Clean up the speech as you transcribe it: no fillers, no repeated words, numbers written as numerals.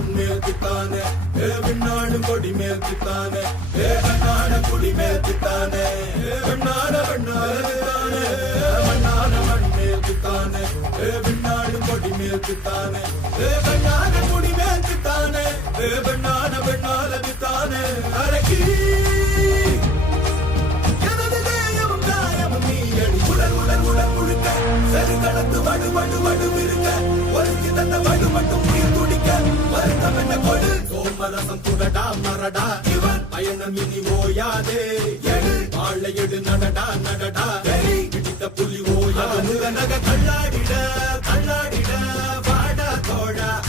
மண் மேல் தித்தானே விண்ணாடு கொடி மேல் தித்தானே கண்ணான குடி மேல் தித்தானே வெண்ணான வெண்ணால தித்தானே மண்ணான மண் மேல் தித்தானே விண்ணாடு கொடி மேல் தித்தானே கண்ணான குடி மேல் தித்தானே வெண்ணான வெண்ணால தித்தானே அரக்கி கலந்து வடு வடு வடு இருக்க ஒருத்தி தந்த வடு மட்டும் உயிர் துடிக்க வருத்தம் என்ன கொடு சோமரசம் துடடா மரடா இவன் பயணம் இனி ஓயாதே எடு வாழை எடு நடடா நடடா